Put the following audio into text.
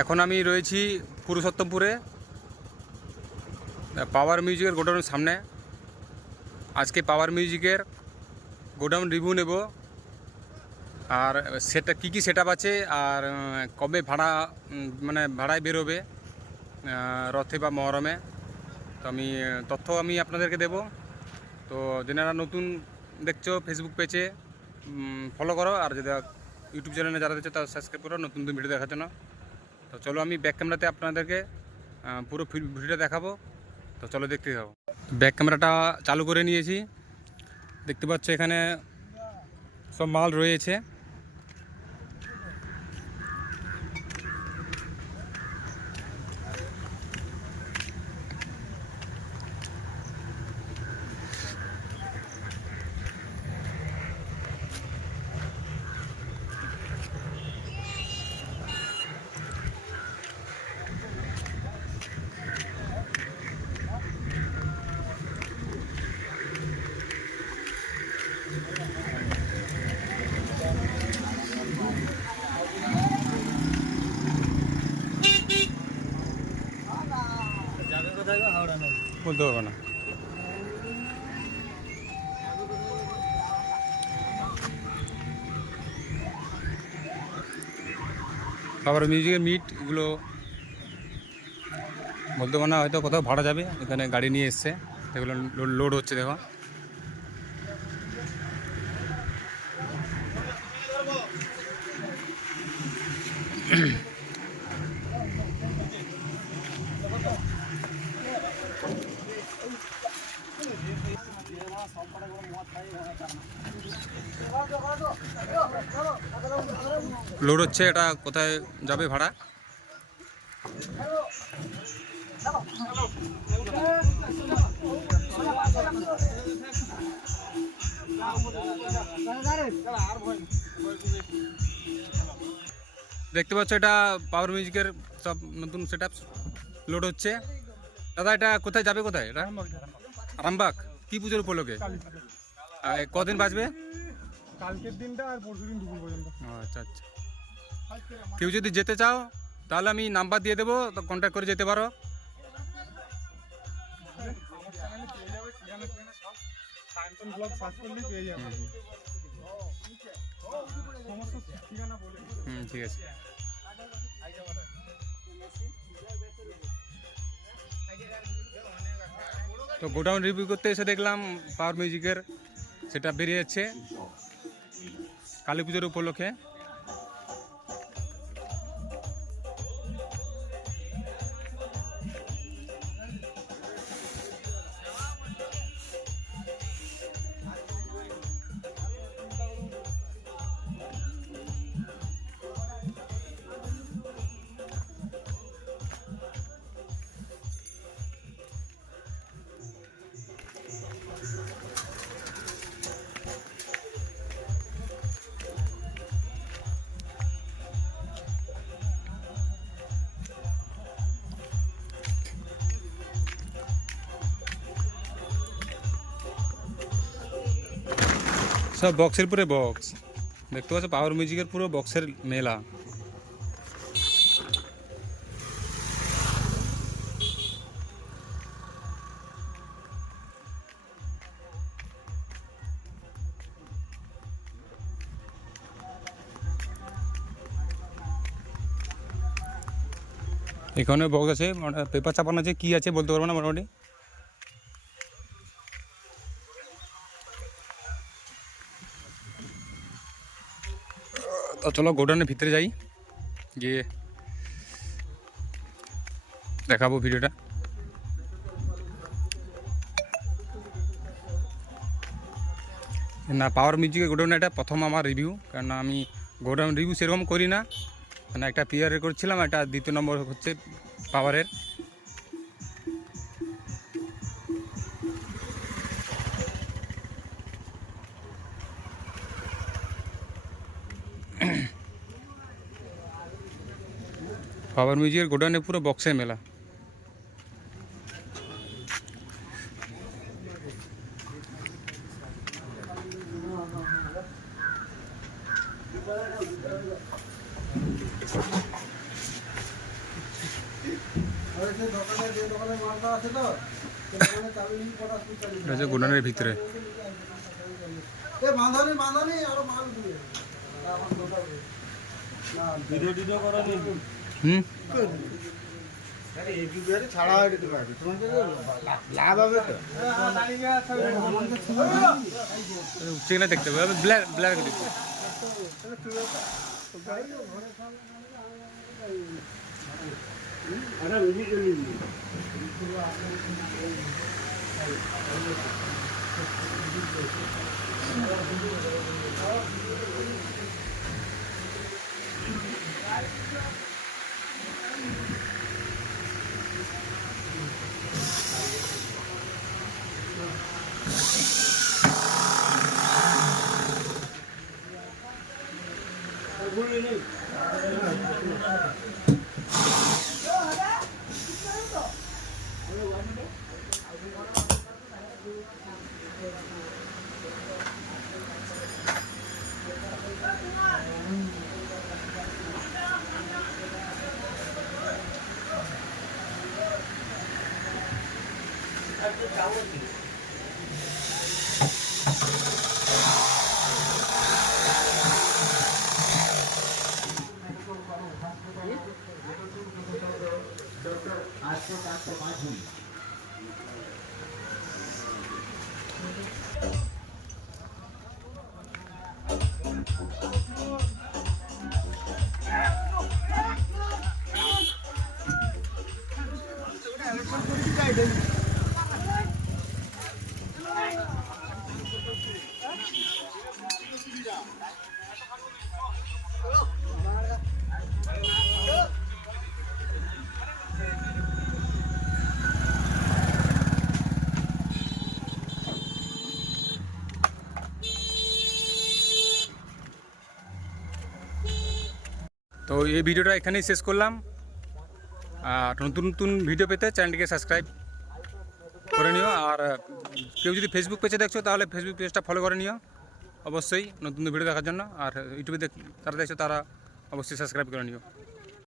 এখন আমি রয়েছি পুরুষোত্তমপুরে পাওয়ার মিউজিকের গোডাউনের সামনে। আজকে পাওয়ার মিউজিকের গোডাউন রিভিউ নেব, আর সেটা কী সেটআপ আছে, আর কবে ভাড়া ভাড়ায় বেরোবে রথে বা মহরমে। তো আমি তথ্য আপনাদেরকে দেব। তো যারা নতুন দেখছো ফেসবুক পেজে ফলো করো, আর যদি ইউটিউব চ্যানেলে যারা দেখছো তারা সাবস্ক্রাইব করো নতুন নতুন ভিডিও দেখার জন্য। তো চলো আমি ব্যাক ক্যামেরাতে আপনাদেরকে পুরো ভিডিওটা দেখাবো। তো চলো দেখতে যাবো। ব্যাক ক্যামেরাটা চালু করে নিয়েছি, দেখতে পাচ্ছ এখানে সব মাল রয়েছে। বলতে পারবো না। আবার মিউজিকের মিট এগুলো বলতে পারবো না, হয়তো কোথাও ভাড়া যাবে। এখানে গাড়ি নিয়ে এসছে, এগুলো লোড হচ্ছে দেখো। লোড হচ্ছে, এটা কোথায় যাবে ভাড়া। দেখতে পাচ্ছ এটা পাওয়ার মিউজিকের সব নতুন সেটআপ লোড হচ্ছে। দাদা এটা কোথায় যাবে, কোথায় এটা? আরামবাগ। কি পুজোর উপলক্ষে? কদিন বাজবে? কালকের দিনটা আর পরশুদিন দুপুর পর্যন্ত। আচ্ছা আচ্ছা। কেউ যদি যেতে চাও তাহলে আমি নাম্বার দিয়ে দেবো, তো কন্ট্যাক্ট করে যেতে পারো। ঠিক আছে। তো গোডাউন রিভিউ করতে এসে দেখলাম পাওয়ার মিউজিকের সেটা বেরিয়ে যাচ্ছে কালী পুজোর উপলক্ষে। সব বক্সের পুরো বক্স দেখতে পাচ্ছ, পাওয়ার মিউজিকের পুরো বক্সের মেলা। এখানে বক্স আছে, পেপার চাপানো আছে, কি আছে বলতে পারবো না মোটামুটি। তো চলো গোডাউনের ভিতরে যাই, গিয়ে দেখাবো ভিডিওটা। না, পাওয়ার মিউজিকের গোডাউন এটা প্রথম আমার রিভিউ, কারণ আমি গোডাউন রিভিউ সেরকম করি না। মানে একটা পিয়ারের করছিলাম, একটা দ্বিতীয় নম্বর হচ্ছে পাওয়ারের। পাওয়ার মিউজিকের গোডাউনে পুরো বক্সের মেলা। এটা হচ্ছে গোডাউনের ভিতরে। হুম, ছাড়া লাভ হবে তো। ঠিক না, দেখতে হবে ব্ল্যাক ব্ল্যাক দেখতে হবে। তো এই ভিডিওটা এখানেই শেষ করলাম। আর নতুন নতুন ভিডিও পেতে চ্যানেলটিকে সাবস্ক্রাইব করে নিও। আর কেউ যদি ফেসবুক পেজে দেখছো তাহলে ফেসবুক পেজটা ফলো করে নিও অবশ্যই নতুন ভিডিও দেখার জন্য। আর ইউটিউবে যারা দেখছো তারা অবশ্যই সাবস্ক্রাইব করে নিও।